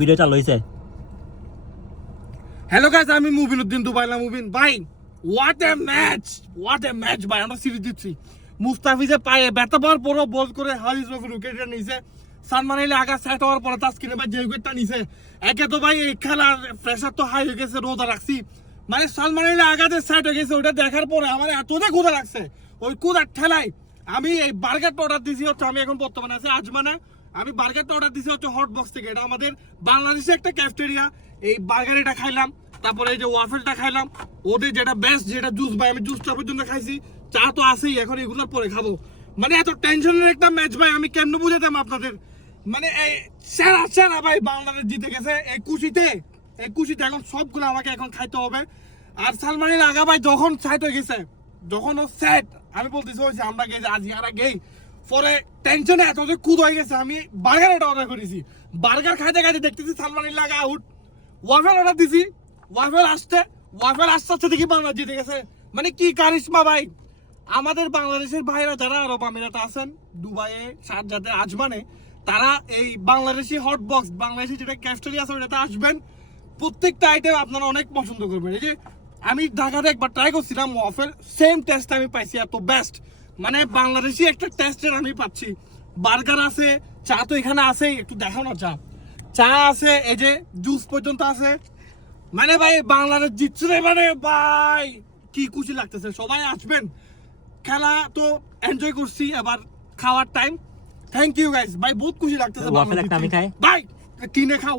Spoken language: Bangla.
ভিডিও চালু হইছে। হ্যালো গাইস, আমি মুবিনুদ্দিন দুবাইলা মুবিন ভাই। হোয়াট এ ম্যাচ ভাই, আমরা সিরিজ দিচ্ছি। মুস্তাফিজে পায়ে ব্যথা পাওয়ার পরও বল করে হারিস রফির উইকেটটা নিয়েছে। সালমান আলী আগা সেট হওয়ার পরে তাসকিনে ভাই যে উইকেটটা নিয়েছে, একে তো ভাই এই খেলার প্রেশার তো হাই হয়ে গেছে, রোদা রাখছি। মানে সালমান আলী আগাতে সেট হয়ে গেছে, ওটা দেখার পরে আমার এতটা ক্ষুধা লাগছে। ওই ক্ষুধার ঠেলায় আমি এই বার্গারটা অর্ডার দিয়েছি হচ্ছে, আমি এখন বর্তমানে আছি আজমানে। আমি বার্গারটা অর্ডার দিয়েছি হচ্ছে হট বক্স থেকে। এটা আমাদের বাংলাদেশে একটা ক্যাফেটেরিয়া। এই বার্গার এটা খাইলাম, তারপরে এই যে ওয়াফেলটা খাইলাম, ওদের যেটা বেস্ট যেটা জুস ভাই, আমি জুসটা পর্যন্ত খাইছি, চা তো আছেই, এখন এগুলোর পরে খাবো। মানে এত টেনশনের একটা ম্যাচ ভাই, আমি কেন বুঝাতাম আপনাদের। মানে এই সেরা সেরা ভাই বাংলাদেশ জিতে গেছে এই খুশিতে এখন সবগুলো আমাকে এখন খাইতে হবে। আর সালমানের আগা ভাই যখন সাইট হয়ে গেছে, যখন ও সেট, আমি বলতেছি হয়েছে আমরা গেছি আজ আর গেই পরে টেনশনে এত যে কুদ হয়ে গেছে, আমি বার্গার এটা অর্ডার করেছি। বার্গার খাইতে খাইতে দেখতেছি সালমানের লাগা আউট। ওয়াফেল অর্ডার দিছি, ওয়াফেল আস্তে আস্তে দেখি বাংলা জিতে গেছে। মানে কি কারিশমা ভাই। আমাদের বাংলাদেশের ভাইরা যারা আরব আমিরাতে আছেন, দুবাইয়ে, শারজাতে, আজমানে, তারা এই বাংলাদেশি হট বক্স, বাংলাদেশি যেটা ক্যাফেটেরিয়া আছে ওটাতে আসবেন। প্রত্যেকটা আইটেম আপনারা অনেক পছন্দ করবেন। এই যে আমি ঢাকাতে একবার ট্রাই করছিলাম ওয়াফেল, সেম টেস্ট আমি পাইছি, এত বেস্ট। মানে বাংলাদেশি একটা টেস্টের আমি পাচ্ছি। বার্গার আছে, চা তো এখানে আছেই, একটু দেখাও না চা আছে, এই যে জুস পর্যন্ত আছে। মানে ভাই বাংলাদেশ জিতছে রে, মানে ভাই কি খুশি লাগতেছে। সবাই আসবেন, খেলা তো এনজয় করছি, এবার খাওয়ার টাইম। থ্যাংক ইউ গাইস ভাই, বহুত খুশি লাগতেছে। ওয়াফেল একটা আমি খাই ভাই কিনে খাও।